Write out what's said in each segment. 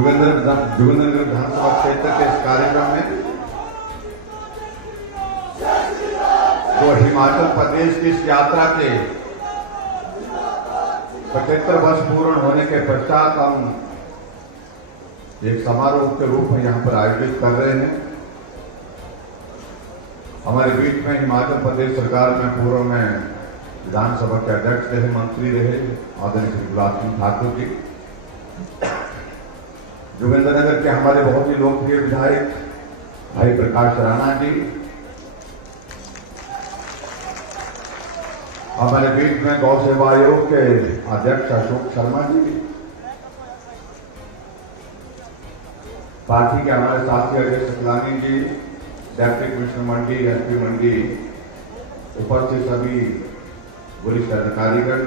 जोगिंद्रनगर विधानसभा क्षेत्र के इस कार्यक्रम में जो हिमाचल प्रदेश की इस यात्रा के 75 वर्ष पूर्ण होने के पश्चात हम एक समारोह के रूप में यहाँ पर आयोजित कर रहे हैं। हमारे बीच में हिमाचल प्रदेश सरकार में पूर्व में विधानसभा के अध्यक्ष रहे, मंत्री रहे आदरणीय श्री गुलाब सिंह ठाकुर जी, जोगिंद्रनगर के हमारे बहुत ही लोकप्रिय विधायक भाई प्रकाश राणा जी, हमारे बीच में गौ सेवा आयोग के अध्यक्ष अशोक शर्मा जी, पार्टी के हमारे साथी अजय सकलानी जी, डिप्टी कमिश्नर मंडी, एसपी मंडी, उपस्थित सभी वरिष्ठ अधिकारीगण,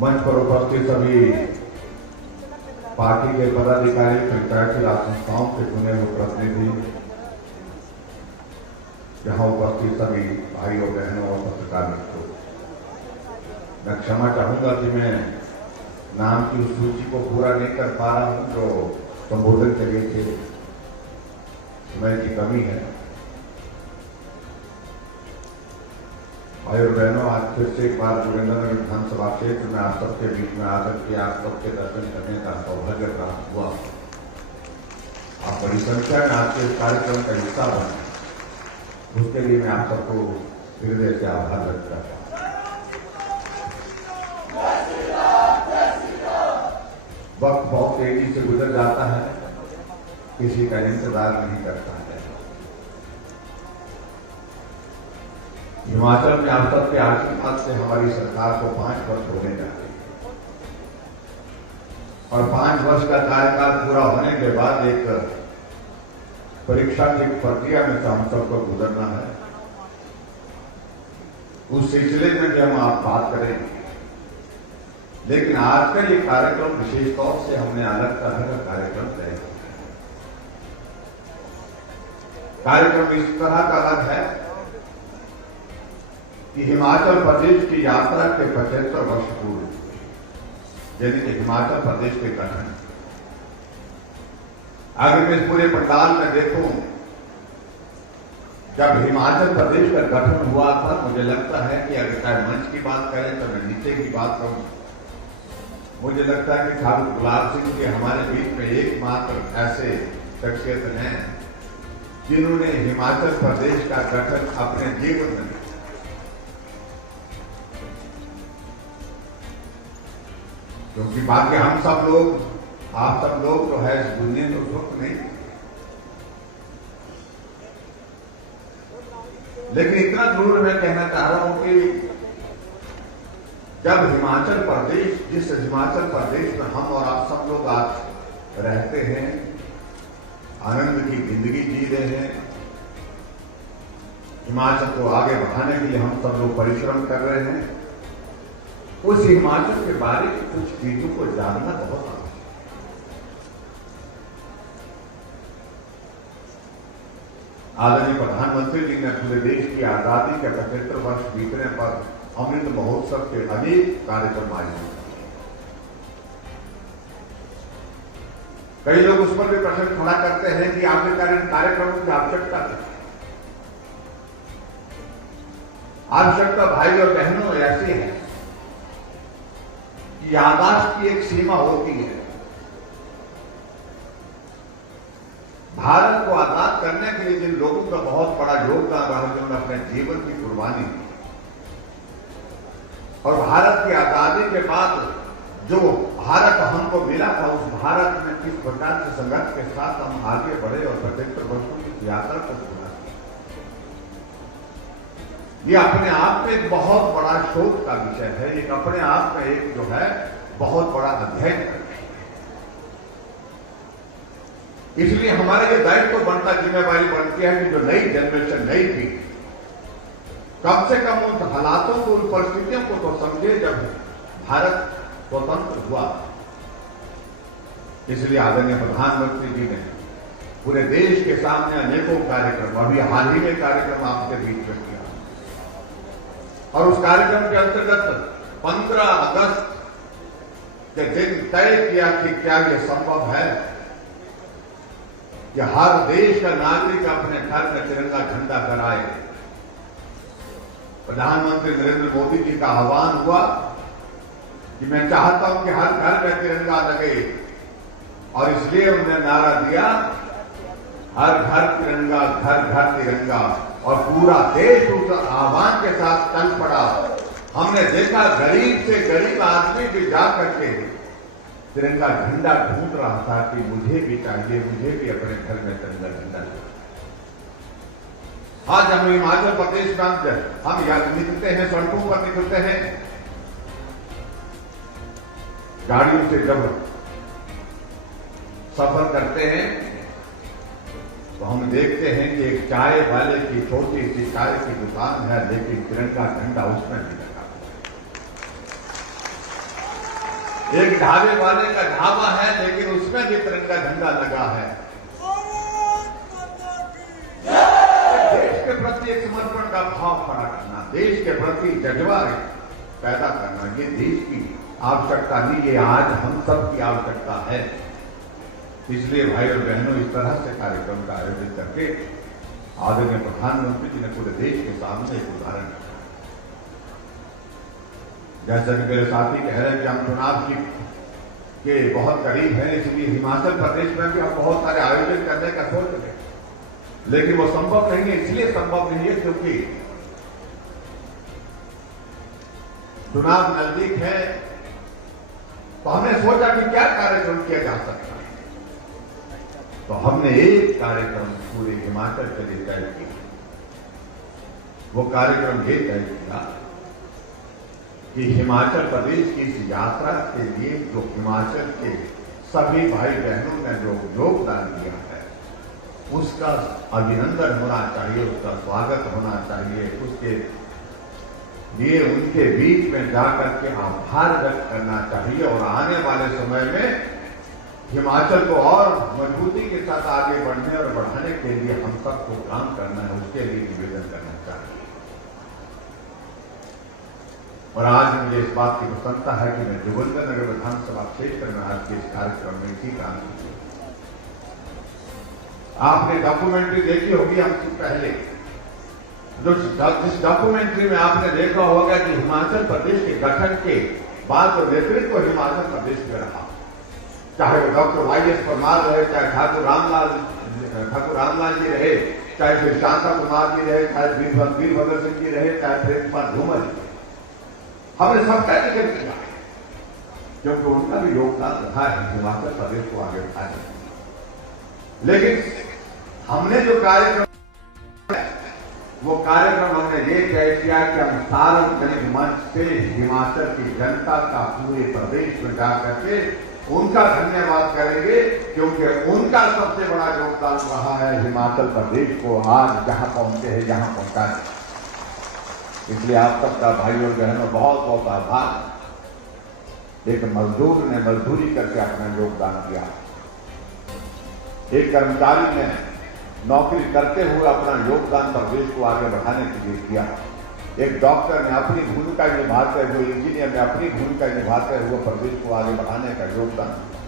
मंच पर उपस्थित सभी पार्टी के पदाधिकारी, पंचायती राज संस्थाओं के चुने हुए प्रतिनिधि, यहाँ उपस्थित सभी भाई और बहनों और पत्रकार मित्रों, मैं क्षमा चाहूंगा कि मैं नाम की उस सूची को पूरा नहीं कर पा रहा हूं जो संबोधन के लिए थे, समय की कमी है। भाई और बहनों, आज फिर से एक बार जोगिंद्रनगर विधानसभा क्षेत्र में आप सबके बीच में आकर के आप सबके दर्शन करने का सौभाग्य प्राप्त हुआ। आप बड़ी संख्या में आज के इस कार्यक्रम का हिस्सा बने, उसके लिए मैं आप सबको हृदय से आभार व्यक्त करता हूं। वक्त बहुत तेजी से गुजर जाता है, किसी का इंतजार नहीं करता है। हिमाचल में आप सबके आशीर्वाद से हमारी सरकार को 5 वर्ष होने जा रहे हैं और 5 वर्ष का कार्यकाल पूरा होने के बाद एक परीक्षा की प्रक्रिया में से हम सबको गुजरना है। उस सिलसिले में भी हम आप बात करेंगे, लेकिन आज का ये कार्यक्रम विशेष तौर से हमने अलग तरह का कार्यक्रम तय किया। कार्यक्रम इस तरह का अलग है कि हिमाचल प्रदेश की यात्रा के 75 वर्ष पूर्व, यानी कि हिमाचल प्रदेश के गठन, अगर मैं इस पूरे पंडाल में देखूं, जब हिमाचल प्रदेश का गठन हुआ था, मुझे लगता है कि अगर चाहे मंच की बात करें तो मैं नीचे की बात करूं, मुझे लगता है कि ठाकुर गुलाब सिंह जी हमारे बीच में एकमात्र ऐसे शख्सियत हैं जिन्होंने हिमाचल प्रदेश का गठन अपने जीवन में, क्योंकि बाकी हम सब लोग, आप सब लोग जो है इस दुनिया में उस वक्त नहीं, लेकिन इतना जरूर मैं कहना चाह रहा हूं कि जब हिमाचल प्रदेश, जिस हिमाचल प्रदेश में हम और आप सब लोग आज रहते हैं, आनंद की जिंदगी जी रहे हैं, हिमाचल को आगे बढ़ाने के लिए हम सब लोग परिश्रम कर रहे हैं, उस हिमाचल के बारे में कुछ चीजों को जानना बहुत आवश्यक है। आदरणीय प्रधानमंत्री जी ने पूरे देश की आजादी के 75 वर्ष बीतने पर अमृत महोत्सव के अनेक कार्यक्रम आयोजित किए। कई लोग उस पर भी प्रश्न खड़ा करते हैं कि आखिरकार इन कार्यक्रमों की आवश्यकता है। आवश्यकता भाई और बहनों ऐसी है कि याददाश्त की एक सीमा होती है। भारत को आजाद करने के लिए जिन लोगों का बहुत बड़ा योगदान रहा, जिन्होंने अपने जीवन की कुर्बानी दी, और भारत की आजादी के बाद जो भारत हमको मिला था, उस भारत में किस प्रकार से संघर्ष के साथ हम आगे बढ़े और 75 वर्षों की यात्रा को पूरा किया, ये अपने आप में एक बहुत बड़ा शोध का विषय है। एक अपने आप में एक जो है बहुत बड़ा अध्ययन का विषय है। इसलिए हमारे ये दायित्व बनता, जिम्मेवारी बनती है कि जो नई जनरेशन, नई पीढ़ी कम से कम उन हालातों को, उन परिस्थितियों को तो समझे जब भारत स्वतंत्र हुआ। इसलिए आदरणीय प्रधानमंत्री जी ने पूरे देश के सामने अनेकों कार्यक्रम, अभी हाल ही में कार्यक्रम आपके बीच में किया, और उस कार्यक्रम के अंतर्गत 15 अगस्त कि दिन तय किया कि क्या यह संभव है कि हर देश का नागरिक अपने घर में तिरंगा झंडा फहराए। प्रधानमंत्री नरेंद्र मोदी जी का आह्वान हुआ कि मैं चाहता हूं कि हर घर में तिरंगा लगे, और इसलिए उन्होंने नारा दिया, हर घर तिरंगा, घर घर तिरंगा, और पूरा देश उस आह्वान के साथ चल पड़ा। हमने देखा गरीब से गरीब आदमी भी जा करके तिरंगा झंडा ढूंढ रहा था कि मुझे भी चाहिए, मुझे भी अपने घर में तिरंगा झंडा चाहिए। आज हम हिमाचल प्रदेश में हम यहाँ निकलते हैं, सड़कों पर निकलते हैं, गाड़ियों से जब सफर करते हैं तो हम देखते हैं कि एक चाय वाले की छोटी सी चाय की दुकान है, लेकिन तिरंगा झंडा उसमें भी लगा। एक ढाबे वाले का ढाबा है, लेकिन उसमें भी तिरंगा झंडा लगा है। देश के प्रति एक समर्पण का भाव खड़ा करना, देश के प्रति जज्बा पैदा करना, ये देश की आवश्यकता नहीं, ये आज हम सब की आवश्यकता है। इसलिए भाई और बहनों, इस तरह से कार्यक्रम का आयोजन करके आदरणीय प्रधानमंत्री जी ने पूरे देश के सामने एक उदाहरण रखा। जैसा कि मेरे साथी कह रहे हैं कि हम चुनाव के बहुत करीब हैं, इसलिए हिमाचल प्रदेश में भी हम बहुत सारे आयोजन करने का सोच रहे हैं, लेकिन वो संभव नहीं है। इसलिए संभव नहीं है क्योंकि चुनाव नजदीक है। तो हमने सोचा कि क्या कार्यक्रम किया जा सकता है, तो हमने एक कार्यक्रम पूरे हिमाचल के लिए तय किया। वो कार्यक्रम ये तय किया कि हिमाचल प्रदेश की इस यात्रा के लिए जो हिमाचल के सभी भाई बहनों ने जो योगदान दिया है, उसका अभिनंदन होना चाहिए, उसका स्वागत होना चाहिए, उसके लिए उनके बीच में जाकर के आभार व्यक्त करना चाहिए, और आने वाले समय में हिमाचल को और मजबूती के साथ आगे बढ़ने और बढ़ाने के लिए हम सबको काम करना है, उसके लिए निवेदन करना चाहिए। और आज मुझे इस बात की प्रसन्नता है कि मैं जोगिंद्रनगर विधानसभा क्षेत्र में आज के इस कार्यक्रम में इसी काम की। आपने डॉक्यूमेंट्री देखी होगी हमसे पहले, जिस डॉक्यूमेंट्री में आपने देखा होगा कि हिमाचल प्रदेश के गठन के बाद जो नेतृत्व हिमाचल प्रदेश में रहा, चाहे वो डॉक्टर वाईएस परमार रहे, चाहे ठाकुर रामलाल जी रहे, चाहे फिर शांता कुमार जी रहे, चाहे वीरभद्र सिंह जी रहे, चाहे प्रेम कुमार धूमल जी, हमने सबका जिक्र किया क्योंकि उनका भी योगदान रहा है हिमाचल प्रदेश को आगे बढ़ाने। लेकिन हमने जो कार्यक्रम, वो कार्यक्रम हमने ये तय किया कि हम सार्वजनिक मंच से हिमाचल की जनता का पूरे प्रदेश में जाकर के उनका धन्यवाद करेंगे, क्योंकि उनका सबसे बड़ा योगदान रहा है हिमाचल प्रदेश को आज जहां पहुंचे हैं, जहां पहुंचाने। इसलिए आप सबका भाई और बहनों बहुत बहुत आभार। एक मजदूर ने मजदूरी करके अपना योगदान दिया, एक कर्मचारी ने नौकरी करते हुए अपना योगदान प्रदेश को आगे बढ़ाने के लिए किया, एक डॉक्टर ने अपनी भूमिका निभाते हुए, इंजीनियर ने अपनी भूमिका निभाते हुए प्रदेश को आगे बढ़ाने का योगदान दिया,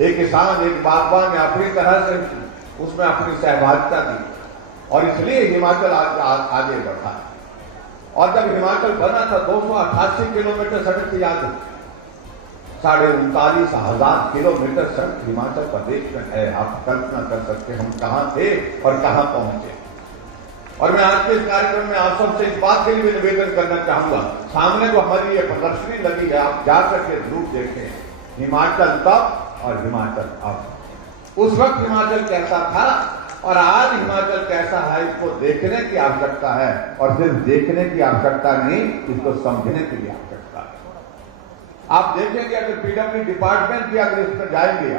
एक किसान, एक बागवान ने अपनी तरह से उसमें अपनी सहभागिता दी, और इसलिए हिमाचल आगे बढ़ा। और जब हिमाचल बना था 288 किलोमीटर सड़क थी, याद 39,500 किलोमीटर सड़क हिमाचल प्रदेश में है। आप कल्पना कर सकते हम कहां थे और कहां पहुंचे। और मैं आज के इस कार्यक्रम में आप सबसे इस बात के लिए निवेदन करना चाहूंगा, सामने जो हमारी ये प्रदर्शनी लगी है, आप जाकर के जरूर देखें, हिमाचल तब और हिमाचल अब। उस वक्त हिमाचल कैसा था और आज हिमाचल कैसा है, इसको देखने की आवश्यकता है। और सिर्फ देखने की आवश्यकता नहीं, इसको समझने की भी आवश्यकता है। आप देखेंगे अगर पीडब्ल्यू डिपार्टमेंट भी अगर इस पर जाएंगे,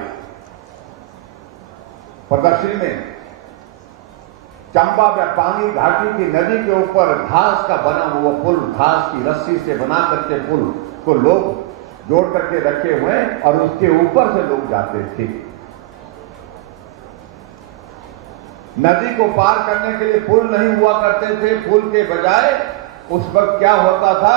प्रदर्शनी में चंबा में पानी घाटी की नदी के ऊपर घास का बना हुआ पुल, घास की रस्सी से बना करके पुल को लोग जोड़ करके रखे हुए, और उसके ऊपर से लोग जाते थे। नदी को पार करने के लिए पुल नहीं हुआ करते थे, पुल के बजाय उस वक्त क्या होता था,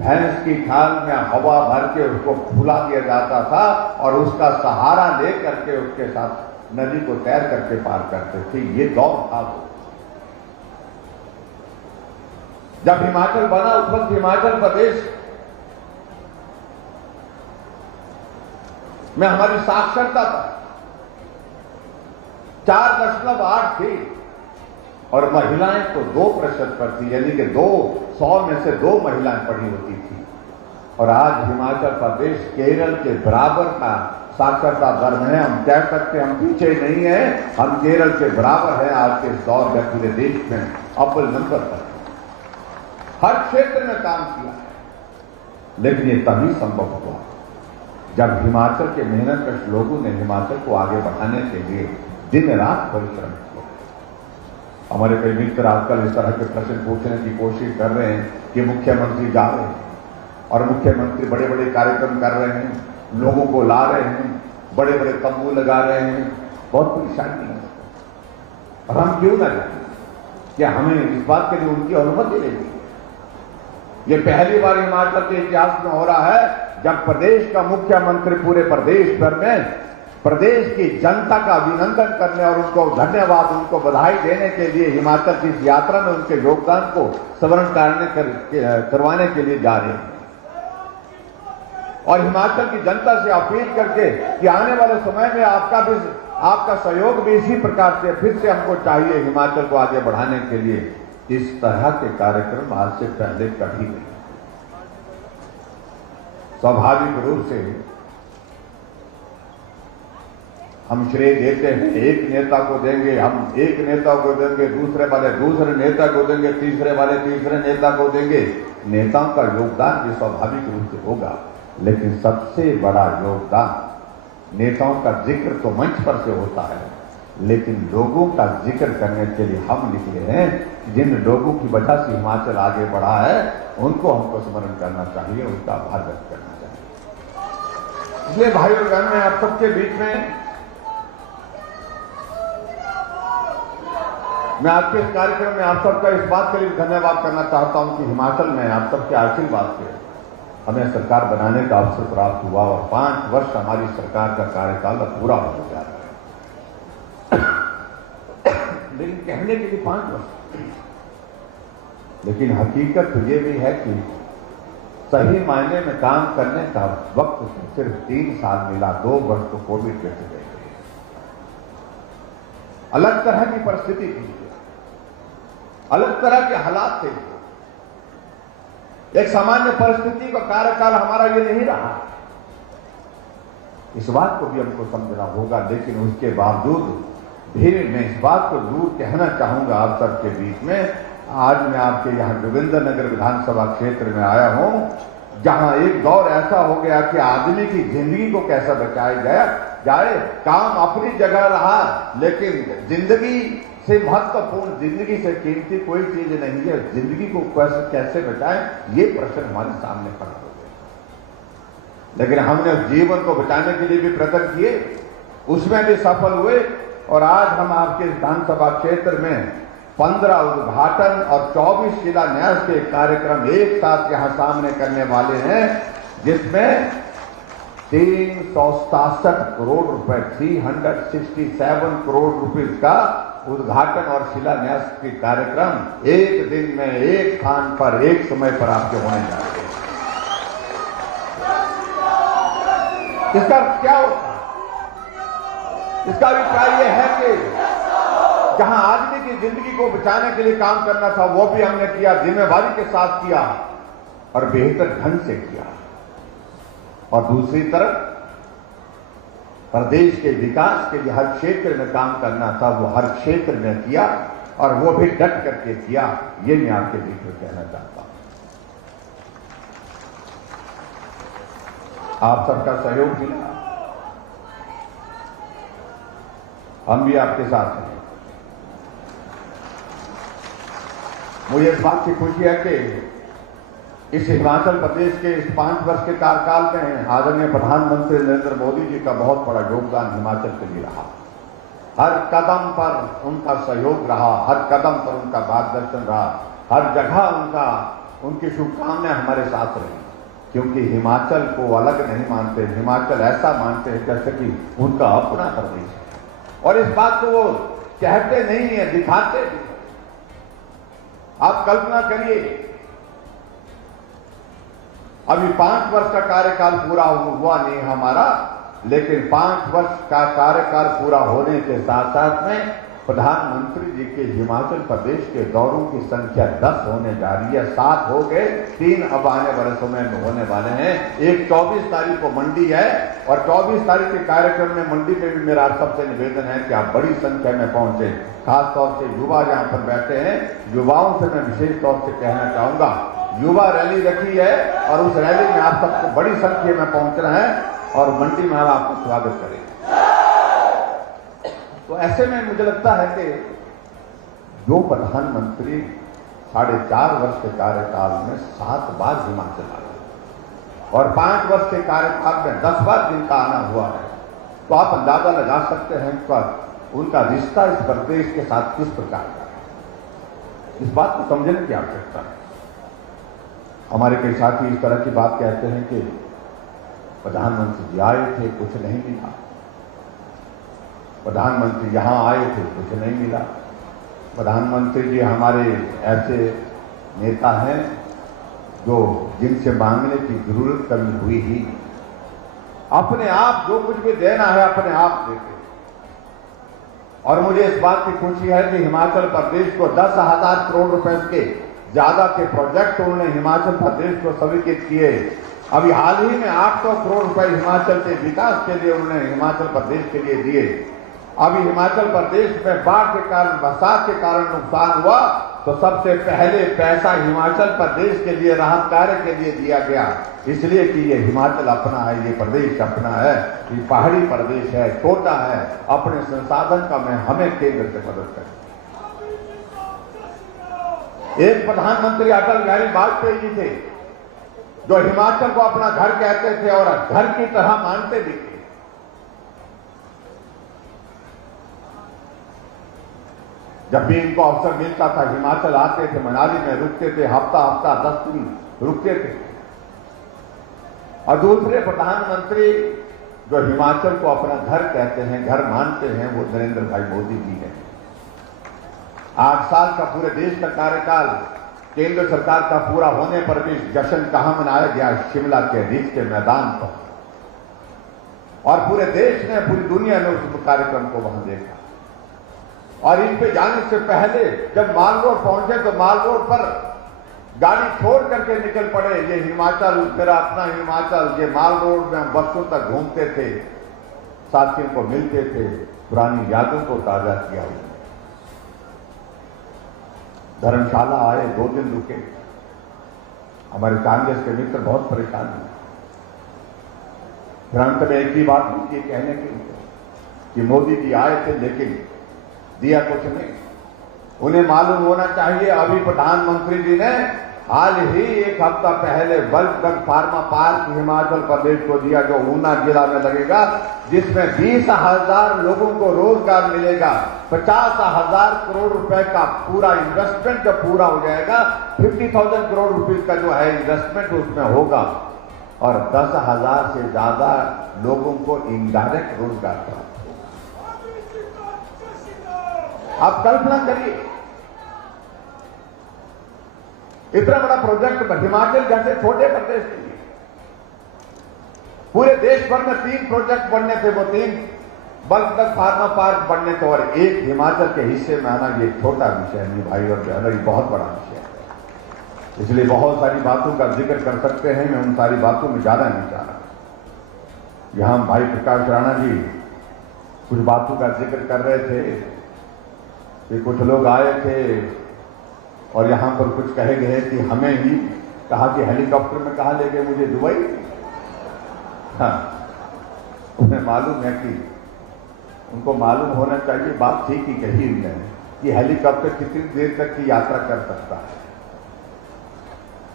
भैंस की खाल में हवा भर के उसको फुला दिया जाता था और उसका सहारा ले करके उसके साथ नदी को तैर करके पार करते थे। ये दौर था वो। जब हिमाचल बना उस वक्त हिमाचल प्रदेश में हमारी साक्षरता 4.8 थी और महिलाएं तो 2% पर थी, यानी कि 100 में से 2 महिलाएं पढ़ी होती थी। और आज हिमाचल प्रदेश केरल के बराबर का साक्षरता दर में है। हम कह सकते हैं हम पीछे नहीं है, हम केरल के बराबर है। आज के इस दौर में पूरे देश में अव्वल नंबर पर हर क्षेत्र में काम किया है, लेकिन ये तभी संभव हुआ जब हिमाचल के मेहनतकश लोगों ने हिमाचल को आगे बढ़ाने के लिए दिन रात परिश्रम किया। हमारे कई मित्र आजकल इस तरह के प्रश्न पूछने की कोशिश कर रहे हैं कि मुख्यमंत्री जा रहे हैं और मुख्यमंत्री बड़े बड़े कार्यक्रम कर रहे हैं, लोगों को ला रहे हैं, बड़े बड़े तंबू लगा रहे हैं, बहुत परेशानी है। और हम क्यों ना जाएं? क्या हमें इस बात के लिए उनकी अनुमति लेनी? ये पहली बार हिमाचल के इतिहास में हो रहा है जब प्रदेश का मुख्यमंत्री पूरे प्रदेश भर में प्रदेश की जनता का अभिनंदन करने और उनको धन्यवाद, उनको बधाई देने के लिए हिमाचल की इस यात्रा में उनके योगदान को स्मरण करवाने के लिए जा रहे हैं। और हिमाचल की जनता से अपील करके कि आने वाले समय में आपका सहयोग भी इसी प्रकार से फिर से हमको चाहिए हिमाचल को आगे बढ़ाने के लिए। इस तरह के कार्यक्रम आज से पहले कभी नहीं। स्वाभाविक रूप से हम श्रेय देते हैं, एक नेता को देंगे, हम एक नेता को देंगे, दूसरे वाले दूसरे नेता को देंगे, तीसरे वाले तीसरे नेता को देंगे। नेताओं का योगदान भी स्वाभाविक रूप से होगा, लेकिन सबसे बड़ा योगदान नेताओं का जिक्र तो मंच पर से होता है, लेकिन लोगों का जिक्र करने के लिए हम निकले हैं। जिन लोगों की वजह से हिमाचल आगे बढ़ा है उनको हमको स्मरण करना चाहिए, उनका आभार व्यक्त करना चाहिए। इसलिए भाई और बहनों, मैं आप सबके बीच में मैं आपके इस कार्यक्रम में आप सबका इस बात के लिए धन्यवाद करना चाहता हूं कि हिमाचल में आप सबके आशीर्वाद से हमें सरकार बनाने का अवसर प्राप्त हुआ और 5 वर्ष हमारी सरकार का कार्यकाल पूरा हो जा रहा है। लेकिन कहने के लिए 5 वर्ष, लेकिन हकीकत तो ये भी है कि सही मायने में काम करने का वक्त सिर्फ 3 साल मिला। 2 वर्ष तो कोविड के चले गए। अलग तरह की परिस्थिति थी, अलग तरह के हालात थे। एक सामान्य परिस्थिति का कार्यकाल हमारा ये नहीं रहा। इस बात को भी हमको समझना होगा, लेकिन उसके बावजूद भी मैं इस बात को जरूर कहना चाहूंगा आप सबके बीच में। आज मैं आपके यहाँ जोगिंद्रनगर विधानसभा क्षेत्र में आया हूं, जहां एक दौर ऐसा हो गया कि आदमी की जिंदगी को कैसा बचाया जाए। काम अपनी जगह रहा, लेकिन जिंदगी से महत्वपूर्ण, जिंदगी से कीमती कोई चीज नहीं है। जिंदगी को कैसे बचाएं, ये प्रश्न हमारे सामने खड़ा हो गया। लेकिन हमने जीवन को बचाने के लिए भी प्रयत्न किए, उसमें भी सफल हुए। और आज हम आपके विधानसभा क्षेत्र में 15 उद्घाटन और 24 शिलान्यास के कार्यक्रम एक साथ यहां सामने करने वाले हैं, जिसमें 367 करोड़ रुपए, 367 करोड़ रुपए का उद्घाटन और शिलान्यास के कार्यक्रम एक दिन में एक स्थान पर एक समय पर आपके होने जा रहे हैं। इसका क्या होता है? इसका अभिप्राय यह है कि जहां आदमी की जिंदगी को बचाने के लिए काम करना था वो भी हमने किया, जिम्मेवारी के साथ किया और बेहतर ढंग से किया। और दूसरी तरफ प्रदेश के विकास के लिए हर क्षेत्र में काम करना था, वो हर क्षेत्र में किया और वो भी डट करके किया। ये मैं आपके बीच में कहना चाहता हूं। आप सबका सहयोग मिला, हम भी आपके साथ हैं। मुझे इस बात की खुशी है कि इस हिमाचल प्रदेश के इस 5 वर्ष के कार्यकाल में आदरणीय प्रधानमंत्री नरेंद्र मोदी जी का बहुत बड़ा योगदान हिमाचल के लिए रहा। हर कदम पर उनका सहयोग रहा, हर कदम पर उनका मार्गदर्शन रहा, हर जगह उनका उनकी शुभकामनाएं हमारे साथ रही, क्योंकि हिमाचल को अलग नहीं मानते, हिमाचल ऐसा मानते हैं जैसे कि उनका अपना प्रदेश है। और इस बात को वो कहते नहीं है, दिखाते भी। आप कल्पना करिए, अभी 5 वर्ष का कार्यकाल पूरा हुआ नहीं हमारा, लेकिन 5 वर्ष का कार्यकाल पूरा होने के साथ साथ में प्रधानमंत्री जी के हिमाचल प्रदेश के दौरों की संख्या 10 होने जा रही है। 7 हो गए, 3 अब आने वाले समय में होने वाले हैं। एक 24 तारीख को मंडी है, और 24 तारीख के कार्यक्रम में मंडी में भी मेरा सबसे निवेदन है कि आप बड़ी संख्या में पहुंचे। खासतौर से युवा जहां पर बैठे हैं, युवाओं से मैं विशेष तौर से कहना चाहूंगा, युवा रैली रखी है और उस रैली में आप सबको बड़ी संख्या में पहुंचना है और मंडी में आपका स्वागत करेंगे। तो ऐसे में मुझे लगता है कि जो प्रधानमंत्री 4.5 वर्ष के कार्यकाल में 7 बार हिमाचल आए और 5 वर्ष के कार्यकाल में 10 बार जिनका आना हुआ है, तो आप अंदाजा लगा सकते हैं कि उनका रिश्ता इस प्रदेश के साथ किस प्रकार का है। इस बात को समझने की आवश्यकता है। हमारे कई साथी इस तरह की बात कहते हैं कि प्रधानमंत्री जी आए थे, कुछ नहीं मिला, प्रधानमंत्री यहां आए थे, कुछ नहीं मिला। प्रधानमंत्री जी हमारे ऐसे नेता हैं जो जिनसे मांगने की जरूरत कभी हुई ही, अपने आप जो कुछ भी देना है अपने आप देते। और मुझे इस बात की खुशी है कि हिमाचल प्रदेश को 10,000 करोड़ रुपए के ज्यादा के प्रोजेक्ट उन्होंने हिमाचल प्रदेश को स्वीकृत किए। अभी हाल ही में 800 करोड़ रुपए हिमाचल के विकास के लिए उन्होंने हिमाचल प्रदेश के लिए दिए। अभी हिमाचल प्रदेश में बाढ़ के कारण, बरसात के कारण नुकसान हुआ, तो सबसे पहले पैसा हिमाचल प्रदेश के लिए राहत कार्य के लिए दिया गया, इसलिए कि ये हिमाचल अपना है, ये प्रदेश अपना है, ये पहाड़ी प्रदेश है, छोटा है, अपने संसाधन का में हमें केंद्र से मदद करें। एक प्रधानमंत्री अटल बिहारी वाजपेयी जी थे जो हिमाचल को अपना घर कहते थे और घर की तरह मानते भी थे। जब भी इनको अवसर मिलता था हिमाचल आते थे, मनाली में रुकते थे, हफ्ता 10 दिन रुकते थे। और दूसरे प्रधानमंत्री जो हिमाचल को अपना घर कहते हैं, घर मानते हैं, वो नरेंद्र भाई मोदी जी हैं। 8 साल का पूरे देश का कार्यकाल केंद्र सरकार का पूरा होने पर भी जश्न कहां मनाया गया? शिमला के रिज के मैदान पर, और पूरे देश ने, पूरी दुनिया ने उस कार्यक्रम को वहां देखा। और इन पे जाने से पहले जब माल रोड पहुंचे तो माल रोड पर गाड़ी छोड़ करके निकल पड़े, ये हिमाचल मेरा अपना हिमाचल। ये माल रोड में बरसों तक घूमते थे, साथियों को मिलते थे, पुरानी यादों को ताजा किया। धर्मशाला आए, 2 दिन रुके, हमारे कांग्रेस के मित्र बहुत परेशान हुए। फिर अंत में एक ही बात होती है कहने की कि मोदी जी आए थे लेकिन दिया कुछ नहीं। उन्हें मालूम होना चाहिए, अभी प्रधानमंत्री जी ने हाल ही 1 हफ्ता पहले world pharma park Himachal Pradesh को दिया, जो ऊना जिला में लगेगा, जिसमें 20,000 लोगों को रोजगार मिलेगा। 50,000 करोड़ रुपए का पूरा इन्वेस्टमेंट जब पूरा हो जाएगा, 50,000 करोड़ रुपए का जो है इन्वेस्टमेंट उसमें होगा, और 10,000 से ज्यादा लोगों को इनडायरेक्ट रोजगार प्राप्त। आप कल्पना करिए, इतना बड़ा प्रोजेक्ट हिमाचल जैसे छोटे प्रदेश के लिए। पूरे देश भर में 3 प्रोजेक्ट बनने थे, वो 3 वर्ल्ड फार्मा पार्क बनने थे, और 1 हिमाचल के हिस्से में आना। ये छोटा विषय नहीं भाई और बहनों, ये बहुत बड़ा विषय है। इसलिए बहुत सारी बातों का जिक्र कर सकते हैं, मैं उन सारी बातों में ज्यादा नहीं चाह रहा। यहां भाई प्रकाश राणा जी कुछ बातों का जिक्र कर रहे थे कि कुछ लोग आए थे और यहां पर कुछ कहे गए कि हमें ही कहा कि हेलीकॉप्टर में कहा ले गए मुझे दुबई। हाँ, उन्हें मालूम है कि उनको मालूम होना चाहिए, बात ठीक ही कही उन्होंने कि हेलीकॉप्टर कितनी देर तक की यात्रा कर सकता है।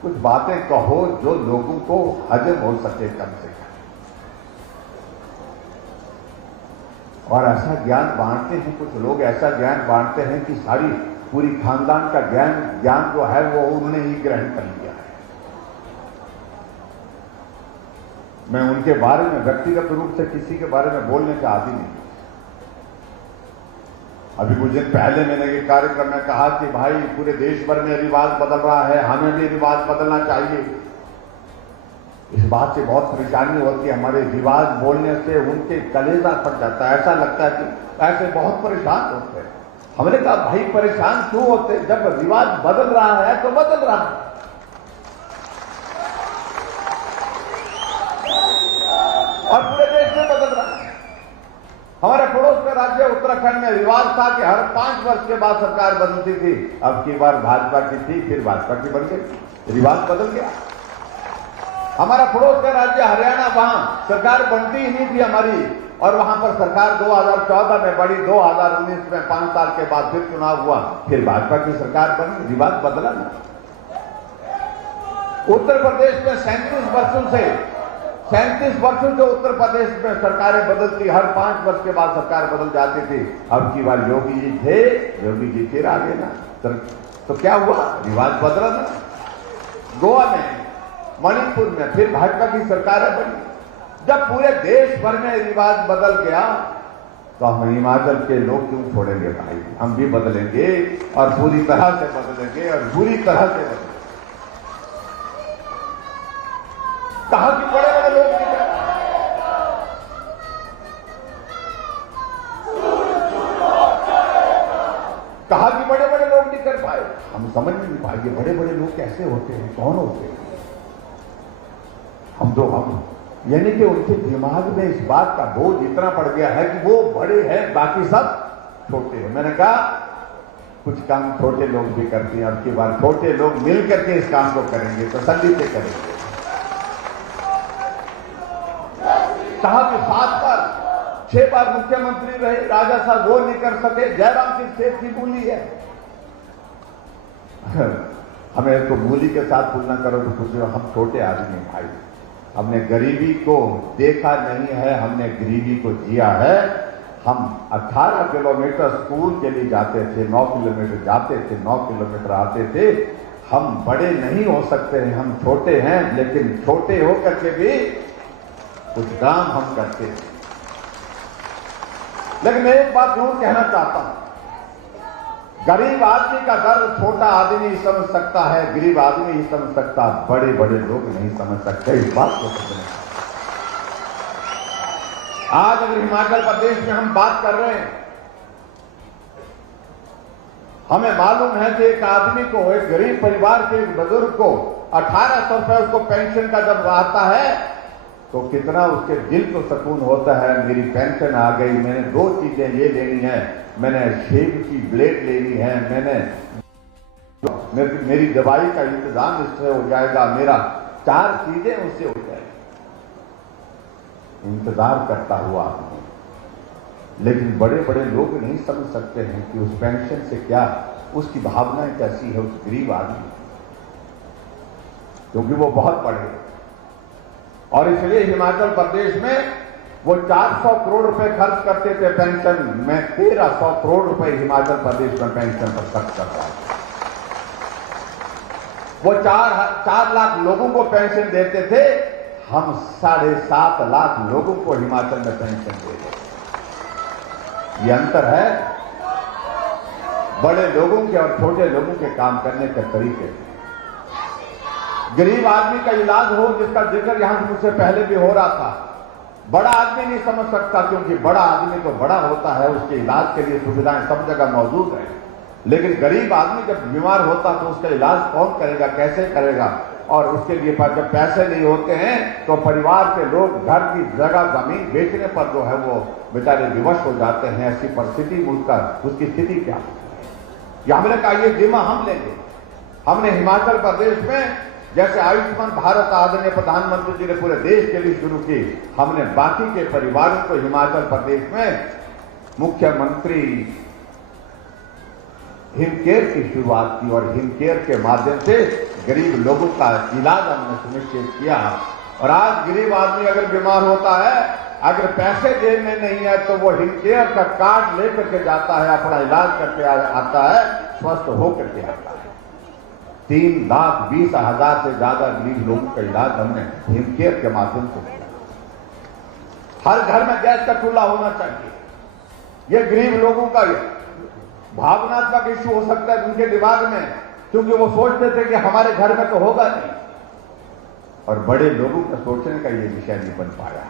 कुछ बातें कहो जो लोगों को हजम हो सके कम से कम, और ऐसा ज्ञान बांटते हैं कुछ लोग, ऐसा ज्ञान बांटते हैं कि सारी पूरी खानदान का ज्ञान जो है वो उन्होंने ही ग्रहण कर लिया है। मैं उनके बारे में व्यक्तिगत रूप से किसी के बारे में बोलने का आदी नहीं। अभी कुछ दिन पहले मैंने एक कार्यक्रम में कहा कि भाई पूरे देश भर में रिवाज बदल रहा है, हमें भी रिवाज बदलना चाहिए। इस बात से बहुत परेशानी होती है, हमारे रिवाज बोलने से उनके कलेजा फट जाता है, ऐसा लगता है कि ऐसे बहुत परेशान होते हैं। हमने कहा भाई परेशान क्यों होते, जब रिवाज बदल रहा है तो बदल रहा है। और पूरे देश में बदल रहा है। हमारे पड़ोस का राज्य उत्तराखंड में रिवाज था कि हर 5 वर्ष के बाद सरकार बदलती थी। अब की बार भाजपा की थी, फिर भाजपा की बन गई, रिवाज बदल गया। हमारा पड़ोस का राज्य हरियाणा, वहां सरकार बनती ही नहीं थी हमारी, और वहां पर सरकार 2014 में बढ़ी, 2019 में 5 साल के बाद फिर चुनाव हुआ, फिर भाजपा की सरकार बनी, रिवाज बदला नहीं। उत्तर प्रदेश में 37 वर्षों से उत्तर प्रदेश में सरकारें बदलती, हर 5 वर्ष के बाद सरकार बदल जाती थी। अब की बार योगी जी थे, योगी जी फिर आ गए ना, तो क्या हुआ, रिवाज बदला ना। गोवा में, मणिपुर में फिर भाजपा की सरकारें बनी। जब पूरे देश भर में रिवाज बदल गया तो हम हिमाचल के लोग क्यों छोड़ेंगे भाई, हम भी बदलेंगे और पूरी तरह से बदलेंगे और बुरी तरह से बदलेंगे। कहा कि बड़े बड़े लोग नहीं कर कहा कि बड़े बड़े लोग नहीं कर पाए, हम समझ नहीं पाएंगे बड़े बड़े लोग कैसे होते हैं, कौन होते हैं। हम यानी कि उनके दिमाग में इस बात का बोझ इतना पड़ गया है कि वो बड़े हैं, बाकी सब छोटे हैं। मैंने कहा कुछ काम छोटे लोग भी करते हैं, अब की बार छोटे लोग मिल करके इस काम को करेंगे, तसल्ली से करेंगे। कहा कि 7 बार 6 बार मुख्यमंत्री रहे राजा साहब, वो नहीं कर सके, जयराम सिंह सेठ की बोली है। हमें तो बोली के साथ तुलना करो तो कुछ, हम छोटे आदमी भाई, हमने गरीबी को देखा नहीं है, हमने गरीबी को जिया है। हम 18 किलोमीटर स्कूल के लिए जाते थे, 9 किलोमीटर जाते थे, 9 किलोमीटर आते थे। हम बड़े नहीं हो सकते हैं, हम छोटे हैं, लेकिन छोटे होकर के भी कुछ काम हम करते हैं। लेकिन मैं एक बात जरूर कहना चाहता हूं, गरीब आदमी का दर्द छोटा आदमी ही समझ सकता है, गरीब आदमी ही समझ सकता, बड़े बड़े लोग नहीं समझ सकते। इस बात को समझना। आज अगर हिमाचल प्रदेश में हम बात कर रहे हैं, हमें मालूम है कि एक आदमी को, एक गरीब परिवार के एक बुजुर्ग को 1800 रुपए उसको पेंशन का जब आता है तो कितना उसके दिल को सुकून होता है। मेरी पेंशन आ गई, मैंने 2 चीजें ये लेनी है, मैंने शेव की ब्लेड लेनी है, मेरी दवाई का इंतजाम इससे हो जाएगा, मेरा 4 चीजें उससे हो जाएगी। इंतजार करता हुआ आदमी। लेकिन बड़े बड़े लोग नहीं समझ सकते हैं कि उस पेंशन से क्या, उसकी भावनाएं कैसी है उस गरीब आदमी, क्योंकि वो बहुत बड़े हैं। और इसलिए हिमाचल प्रदेश में वो 400 करोड़ रुपए खर्च करते थे पेंशन में, 1300 करोड़ रुपए हिमाचल प्रदेश में पेंशन पर खर्च कर रहा है। वो 4 लाख लोगों को पेंशन देते थे, हम 7.5 लाख लोगों को हिमाचल में पेंशन दे रहे। ये अंतर है बड़े लोगों के और छोटे लोगों के काम करने के तरीके। गरीब आदमी का इलाज हो, जिसका जिक्र यहां मुझसे पहले भी हो रहा था, बड़ा आदमी नहीं समझ सकता, क्योंकि बड़ा आदमी तो बड़ा होता है, उसके इलाज के लिए सुविधाएं सब जगह मौजूद है। लेकिन गरीब आदमी जब बीमार होता तो उसका इलाज कौन करेगा, कैसे करेगा, और उसके लिए जब पैसे नहीं होते हैं तो परिवार के लोग घर की जगह जमीन बेचने पर जो है वो बेचारे विवश हो जाते हैं। ऐसी परिस्थिति उसकी स्थिति क्या है, या हमने कहा ये जिम्मा हम लेंगे। हमने हिमाचल प्रदेश में जैसे आयुष्मान भारत आदरणीय प्रधानमंत्री जी ने पूरे देश के लिए शुरू की, हमने बाकी के परिवारों को हिमाचल प्रदेश में मुख्यमंत्री हिमकेयर की शुरुआत की, और हिमकेयर के माध्यम से गरीब लोगों का इलाज हमने सुनिश्चित किया। और आज गरीब आदमी अगर बीमार होता है, अगर पैसे जेब में नहीं है तो वो हिमकेयर का कार्ड लेकर के जाता है, अपना इलाज करके आता है, स्वस्थ होकर के आता है। 3,20,000 से ज्यादा गरीब लोगों का इलाज हमने हिमकेयर के माध्यम से किया। हर घर में गैस का चूल्हा होना चाहिए। यह गरीब लोगों का भावनात्मक इश्यू हो सकता है उनके दिमाग में, क्योंकि वो सोचते थे कि हमारे घर में तो होगा नहीं, और बड़े लोगों का सोचने का ये विषय नहीं बन पाया।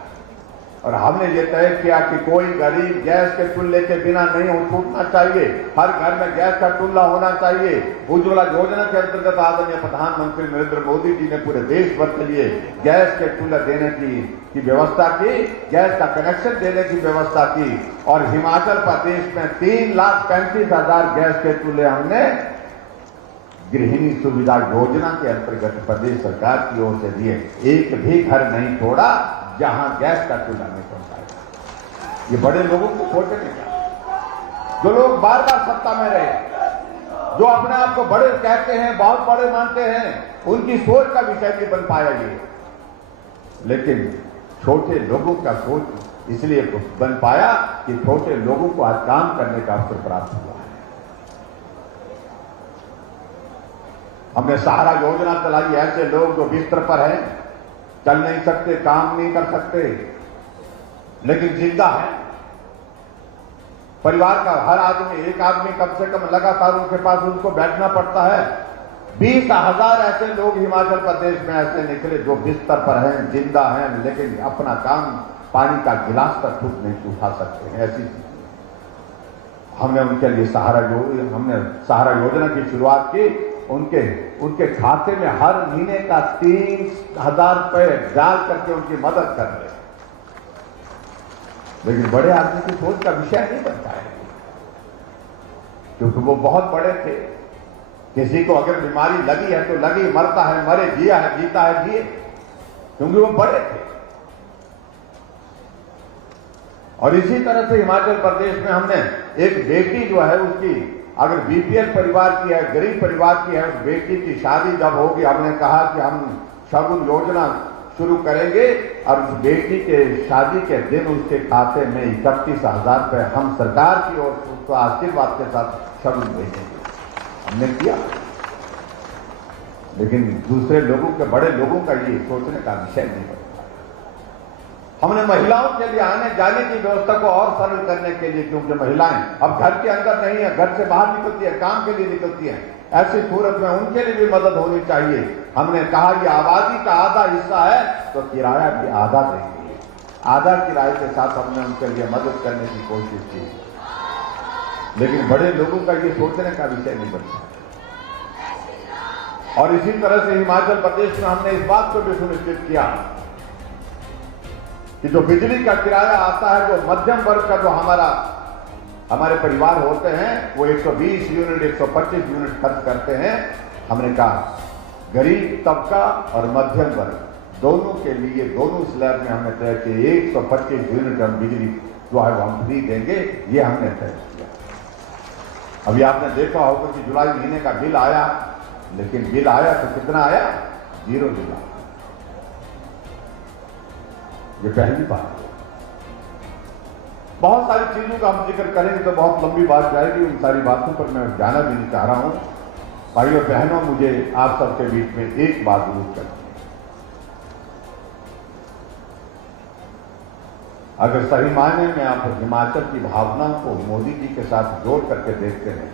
और हमने ये तय किया कि कोई गरीब गैस के चूल्हे के बिना नहीं छूटना चाहिए, हर घर में गैस का चूल्हा होना चाहिए। उज्ज्वला योजना के अंतर्गत आदरणीय प्रधानमंत्री नरेंद्र मोदी जी ने पूरे देश भर के लिए गैस के चूल्हे देने की व्यवस्था की, गैस का कनेक्शन देने की व्यवस्था की, और हिमाचल प्रदेश में 3,35,000 गैस के चूल्हे हमने गृहिणी सुविधा योजना के अंतर्गत प्रदेश सरकार की ओर से दिए। एक भी घर नहीं छोड़ा जहां गैस का चूल्हा नहीं पहुंचाएगा। ये बड़े लोगों को सोचने का, जो लोग बार बार सत्ता में रहे, जो अपने आप को बड़े कहते हैं, बहुत बड़े मानते हैं, उनकी सोच का विषय नहीं बन पाया ये। लेकिन छोटे लोगों का सोच इसलिए बन पाया कि छोटे लोगों को आज काम करने का अवसर प्राप्त हुआ है। हमने सहारा योजना चलाई, ऐसे लोग जो बिस्तर पर हैं, चल नहीं सकते, काम नहीं कर सकते, लेकिन जिंदा है। परिवार का हर आदमी, एक आदमी कम से कम लगातार उनके पास उनको बैठना पड़ता है। 20,000 ऐसे लोग हिमाचल प्रदेश में ऐसे निकले जो बिस्तर पर हैं, जिंदा हैं, लेकिन अपना काम, पानी का गिलास तक खुद नहीं उठा सकते हैं। ऐसी हमने उनके लिए हमने सहारा योजना की शुरुआत की। उनके खाते में हर महीने का 3,000 रुपए डाल करके उनकी मदद कर रहे। लेकिन बड़े आदमी की सोच का विषय नहीं बनता है, क्योंकि वो बहुत बड़े थे। किसी को अगर बीमारी लगी है तो लगी, मरता है मरे, जिया है जीता है जिए, क्योंकि वो बड़े थे। और इसी तरह से हिमाचल प्रदेश में हमने एक बेटी जो है उसकी, अगर बीपीएल परिवार की है, गरीब परिवार की है, उस बेटी की शादी जब होगी, हमने कहा कि हम शगुन योजना शुरू करेंगे और उस बेटी के शादी के दिन उसके खाते में 31,000 रुपए हम सरकार की ओर से उसको आशीर्वाद के साथ शगुन भेजेंगे। हमने किया, लेकिन दूसरे लोगों के, बड़े लोगों का ये सोचने का विषय नहीं बनता। हमने महिलाओं के लिए आने जाने की व्यवस्था को और सरल करने के लिए, क्योंकि महिलाएं अब घर के अंदर नहीं है, घर से बाहर निकलती है, काम के लिए निकलती है, ऐसी सूरत में उनके लिए भी मदद होनी चाहिए। हमने कहा ये आबादी का आधा हिस्सा है तो किराया भी आधा देंगे, आधा किराए के साथ हमने उनके लिए मदद करने की कोशिश की। लेकिन बड़े लोगों का ये सोचने का विषय नहीं बनता। और इसी तरह से हिमाचल प्रदेश में हमने इस बात को भी सुनिश्चित किया कि जो बिजली का किराया आता है, जो मध्यम वर्ग का जो हमारे परिवार होते हैं, वो 120 यूनिट 125 यूनिट खर्च करते हैं। हमने कहा गरीब तबका और मध्यम वर्ग दोनों के लिए, दोनों स्लैब में हमने तय किया 125 यूनिट हम बिजली जो है हम फ्री देंगे, ये हमने तय किया। अभी आपने देखा होगा कि जुलाई महीने का बिल आया, लेकिन बिल आया तो कितना आया? 0 बिल आया। ये पहली बात है। बहुत सारी चीजों का हम जिक्र करेंगे तो बहुत लंबी बात जाएगी, उन सारी बातों पर मैं जाना भी नहीं चाह रहा हूं। भाइयों बहनों, मुझे आप सबके बीच में एक बात जरूर करनी है। अगर सही मायने में आप हिमाचल की भावना को मोदी जी के साथ जोड़ करके देखते हैं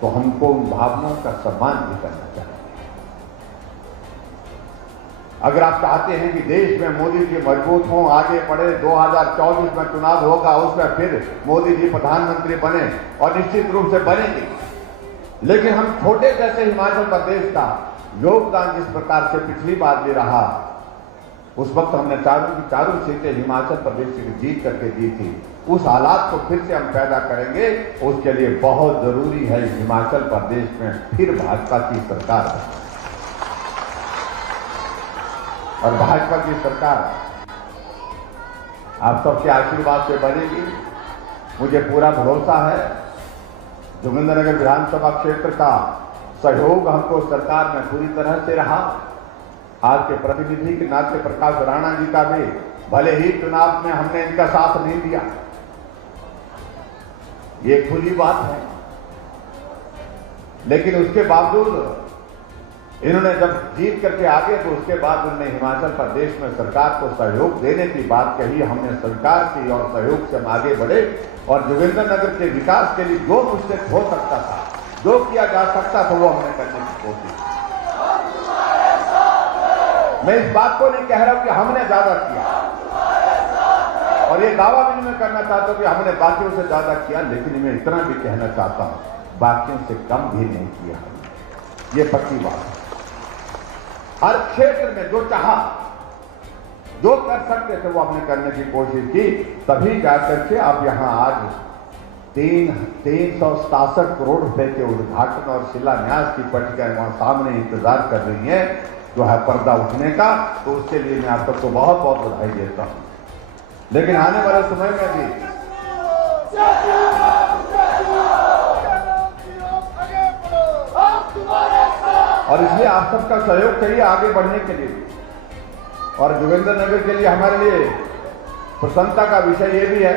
तो हमको उन भावनाओं का सम्मान भी करना चाहिए। अगर आप चाहते हैं कि देश में मोदी जी मजबूत हों, आगे बढ़े, 2024 में चुनाव होगा, उसमें फिर मोदी जी प्रधानमंत्री बने और निश्चित रूप से बनेंगे, लेकिन हम छोटे जैसे हिमाचल प्रदेश का योगदान जिस प्रकार से पिछली बार भी रहा, उस वक्त हमने चारों सीटें हिमाचल प्रदेश से जीत करके दी थी, उस हालात को फिर से हम पैदा करेंगे। उसके लिए बहुत जरूरी है हिमाचल प्रदेश में फिर भाजपा की सरकार है, और भाजपा की सरकार आप सबके आशीर्वाद से बनेगी। मुझे पूरा भरोसा है जोगिंद्रनगर विधानसभा क्षेत्र का सहयोग हमको सरकार में पूरी तरह से रहा। आज के प्रतिनिधि के नाते प्रकाश राणा जी का भी, भले ही चुनाव में हमने इनका साथ नहीं दिया, ये खुली बात है, लेकिन उसके बावजूद इन्होंने जब जीत करके आगे तो उसके बाद उन्होंने हिमाचल प्रदेश में सरकार को सहयोग देने की बात कही। हमने सरकार की और सहयोग से हम आगे बढ़े और जोगिंद्रनगर के विकास के लिए जो मुझसे हो सकता था, जो किया जा सकता था, वो हमने करने की कोशिश की। मैं इस बात को नहीं कह रहा हूं कि हमने ज्यादा किया, और ये दावा भी मैं करना चाहता हूं कि हमने बाकियों से ज्यादा किया, लेकिन मैं इतना भी कहना चाहता हूं बाकियों से कम भी नहीं किया हमने। ये पक्की बात है। हर क्षेत्र में जो चाहा, जो कर सकते थे, वो हमने करने की कोशिश की। तभी जाकर के आप यहां आज 367 करोड़ रुपए के उद्घाटन और शिलान्यास की पट्टिकाएं वहां सामने इंतजार कर रही हैं, जो है पर्दा उठने का। तो उसके लिए मैं आप सबको बहुत बहुत बधाई देता हूं। लेकिन आने वाले समय में भी और इसलिए आप सबका सहयोग चाहिए आगे बढ़ने के लिए। और जोगिंद्रनगर के लिए हमारे लिए प्रसन्नता का विषय ये भी है,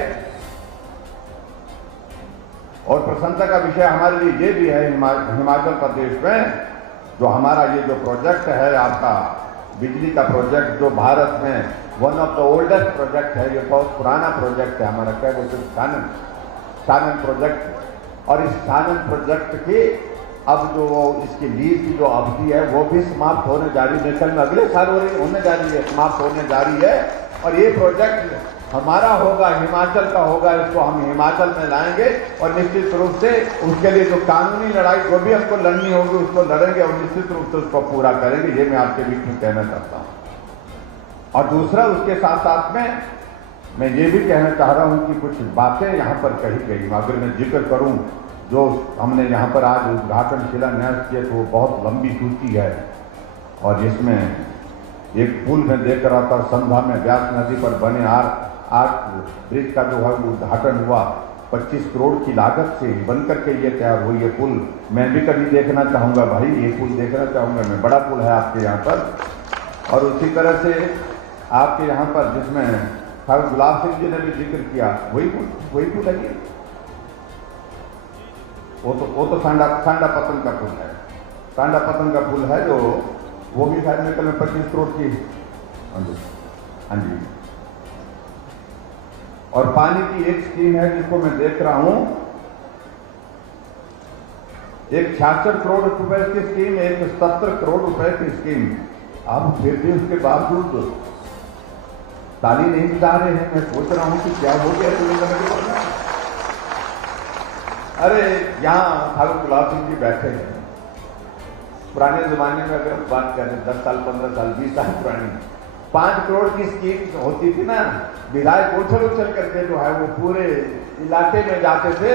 और प्रसन्नता का विषय हमारे लिए ये भी है हिमाचल प्रदेश में जो हमारा ये जो प्रोजेक्ट है आपका बिजली का प्रोजेक्ट, जो भारत में one of the oldest project है, ये बहुत पुराना प्रोजेक्ट है हमारा, क्या बोलते हैं, शानन प्रोजेक्ट। और इस शानन प्रोजेक्ट की अब जो इसकी लीज की जो अवधि है वो भी समाप्त होने जा रही है, में अगले साल होने जा रही है, समाप्त होने जा रही है। और ये प्रोजेक्ट हमारा होगा, हिमाचल का होगा, इसको हम हिमाचल में लाएंगे और निश्चित रूप से उसके लिए जो कानूनी लड़ाई जो भी हमको लड़नी होगी उसको लड़ेंगे और निश्चित रूप से उसको पूरा करेंगे। ये मैं आपके बीच में कहना चाहता हूँ। और दूसरा, उसके साथ साथ में मैं ये भी कहना चाह रहा हूँ कि कुछ बातें यहाँ पर कही गई, अगर मैं जिक्र करूँ जो हमने यहाँ पर आज उद्घाटन शिलान्यास किया तो वो बहुत लंबी सूची है। और जिसमें एक पुल में देख रहा था संध्या में व्यास नदी पर बने आर्क ब्रिज का जो है उद्घाटन हुआ, 25 करोड़ की लागत से बनकर के ये तैयार हुई। ये पुल मैं भी कभी देखना चाहूँगा भाई, ये पुल देखना चाहूँगा मैं, बड़ा पुल है आपके यहाँ पर। और उसी तरह से आपके यहाँ पर जिसमें ठाकुर गुलाब सिंह जी ने भी जिक्र किया, वही पुल है ये। वो तो सांडा पतन का पुल है, सांडा पतन का पुल है जो वो भी शायद मेरे में 25 करोड़ की। हाँ जी। और पानी की एक स्कीम है जिसको मैं देख रहा हूं, एक 66 करोड़ रुपए की स्कीम, एक 70 करोड़ रुपए की स्कीम। अब फिर भी उसके बावजूद ताली नहीं बजा रहे हैं। मैं सोच रहा हूं कि क्या हो गया। अरे यहाँ ठाकुर गुलाब सिंह जी बैठे हैं, पुराने जमाने में अगर हम बात करें 10 साल 15 साल 20 साल पुरानी 5 करोड़ की स्कीम होती थी ना, विधायक उछल करके जो है वो पूरे इलाके में जाते थे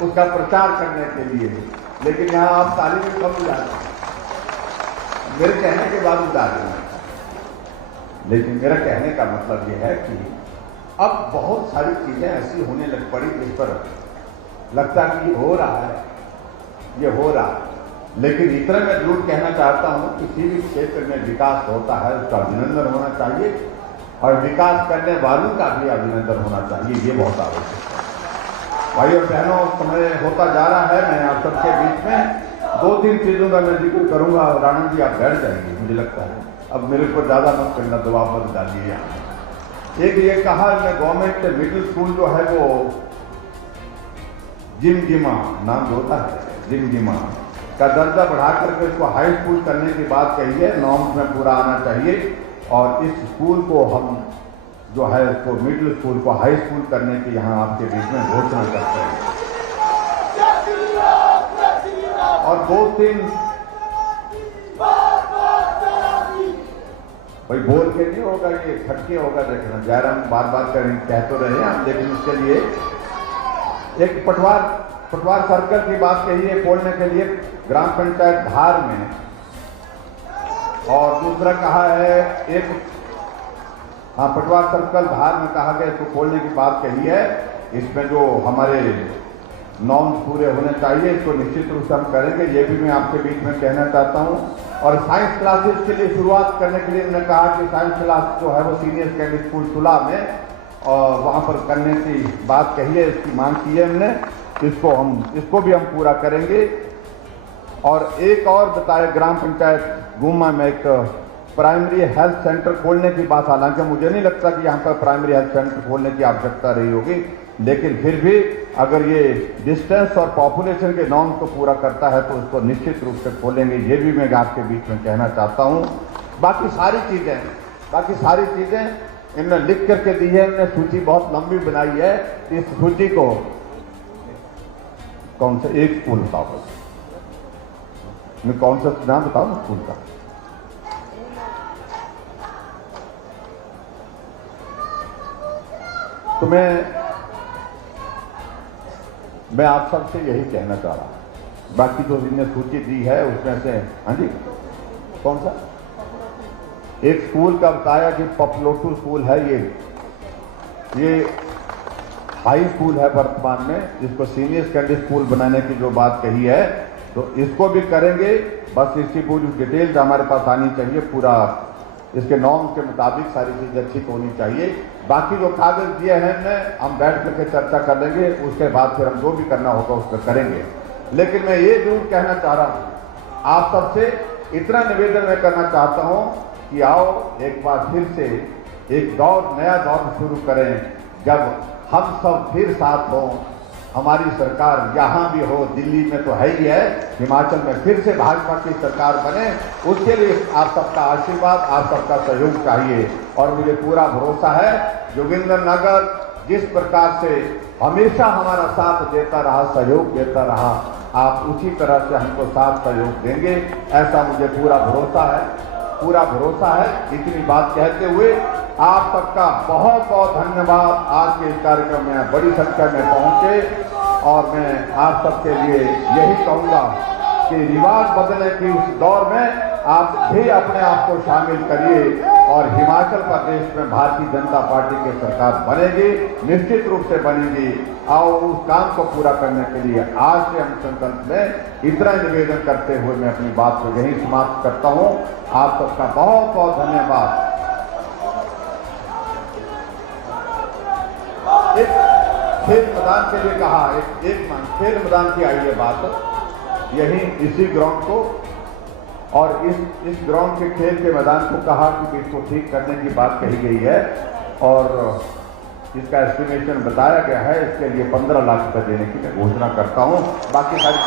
उसका प्रचार करने के लिए। लेकिन यहाँ आप ताली में कम जाते हैं, मेरे कहने के बाद उठा रहे हैं। लेकिन मेरा कहने का मतलब ये है कि अब बहुत सारी चीजें ऐसी होने लग पड़ी जिस पर लगता कि ये हो रहा है, ये हो रहा है। लेकिन इतना मैं जरूर कहना चाहता हूं, किसी भी क्षेत्र में विकास होता है उसका अभिनंदन होना चाहिए और विकास करने वालों का भी अभिनंदन होना चाहिए, ये बहुत आवश्यक है। भाई और बहनों, समय होता जा रहा है, मैं आप सबके बीच में 2-3 चीजों का मैं जिक्र करूंगा। राणा जी आप बैठ जाएंगे, मुझे लगता है अब मेरे ऊपर ज्यादा मत करना, दबाव मत डालिए। एक ये कहा मैं गवर्नमेंट मिडिल स्कूल जो है वो जिमजिमा नाम जो होता है, जिमजिमा का दर्जा बढ़ा करके इसको हाई स्कूल करने की बात कही है, नॉर्म्स में पूरा आना चाहिए। और इस स्कूल को हम जो है इसको मिडिल स्कूल को हाई स्कूल करने की यहाँ आपके बीच में घोषणा करते हैं। और 2-3 भाई बोल के नहीं होगा, ये खटके होगा, देखना जयराम बार बार कह तो रहे हैं हम, लेकिन उसके लिए एक पटवार सर्कल की बात कही है खोलने के लिए ग्राम पंचायत धार में। और दूसरा कहा है एक पटवार सर्कल धार में कहा गया इसको खोलने की बात कही है। इसमें जो हमारे नॉर्म्स पूरे होने चाहिए, इसको निश्चित रूप से हम करेंगे, ये भी मैं आपके बीच में कहना चाहता हूँ। और साइंस क्लासेस के लिए शुरुआत करने के लिए उन्होंने कहा कि साइंस क्लास जो है वो सीनियर सेकेंडरी स्कूल सुला में और वहाँ पर करने की बात कही है, इसकी मांग की है हमने, इसको भी हम पूरा करेंगे। और एक और बताया ग्राम पंचायत गुम्मा में एक प्राइमरी हेल्थ सेंटर खोलने की बात, हालांकि मुझे नहीं लगता कि यहाँ पर प्राइमरी हेल्थ सेंटर खोलने की आवश्यकता रही होगी, लेकिन फिर भी अगर ये डिस्टेंस और पॉपुलेशन के नॉर्म को पूरा करता है तो उसको निश्चित रूप से खोलेंगे। ये भी मैं आपके बीच में कहना चाहता हूँ। बाकी सारी चीज़ें इन्होंने लिख करके दी है, इन्होंने सूची बहुत लंबी बनाई है। इस सूची को कौन सा एक स्कूल बताओ, मैं कौन सा नाम बताओ ना स्कूल का, तो मैं आप सबसे यही कहना चाह रहा हूं। बाकी जो इन्होंने सूची दी है उसमें से, हाँ जी, कौन सा एक स्कूल का बताया कि पपलोटू स्कूल है, ये हाई स्कूल है वर्तमान में, जिसको सीनियर सेकेंडरी स्कूल बनाने की जो बात कही है तो इसको भी करेंगे। बस इसकी पूरी डिटेल्स हमारे पास आनी चाहिए, पूरा इसके नॉर्म के मुताबिक सारी चीजें ठीक होनी चाहिए। बाकी जो कागज दिए हैं हम बैठ करके चर्चा कर लेंगे, उसके बाद फिर हम जो भी करना होगा उसको करेंगे। लेकिन मैं ये जरूर कहना चाह रहा हूं, आप सबसे इतना निवेदन मैं करना चाहता हूं कि आओ एक बार फिर से एक नया दौर शुरू करें, जब हम सब फिर साथ हों, हमारी सरकार यहाँ भी हो, दिल्ली में तो है ही है, हिमाचल में फिर से भाजपा की सरकार बने, उसके लिए आप सबका आशीर्वाद, आप सबका सहयोग चाहिए। और मुझे पूरा भरोसा है जोगिंद्रनगर जिस प्रकार से हमेशा हमारा साथ देता रहा, सहयोग देता रहा, आप उसी तरह से हमको साथ सहयोग देंगे, ऐसा मुझे पूरा भरोसा है। इतनी बात कहते हुए आप सबका बहुत बहुत धन्यवाद। आज के इस कार्यक्रम में बड़ी संख्या में पहुंचे और मैं आप सबके लिए यही कहूंगा कि रिवाज बदलने की उस दौर में आप भी अपने आप को शामिल करिए और हिमाचल प्रदेश में भारतीय जनता पार्टी की सरकार बनेगी, निश्चित रूप से बनेगी। आओ उस काम को पूरा करने के लिए आज से हम संकल्प में इतना निवेदन करते हुए मैं अपनी बात को यही समाप्त करता हूं। आप सबका बहुत बहुत धन्यवाद। एक खेल मैदान के लिए कहा, खेल मैदान की आई है बात, यही इसी ग्राउंड को और इस ग्राउंड के खेल के मैदान को कहा कि इसको ठीक करने की बात कही गई है और इसका एस्टिमेशन बताया गया है। इसके लिए 15 लाख रुपए देने की मैं घोषणा करता हूं। बाकी सारी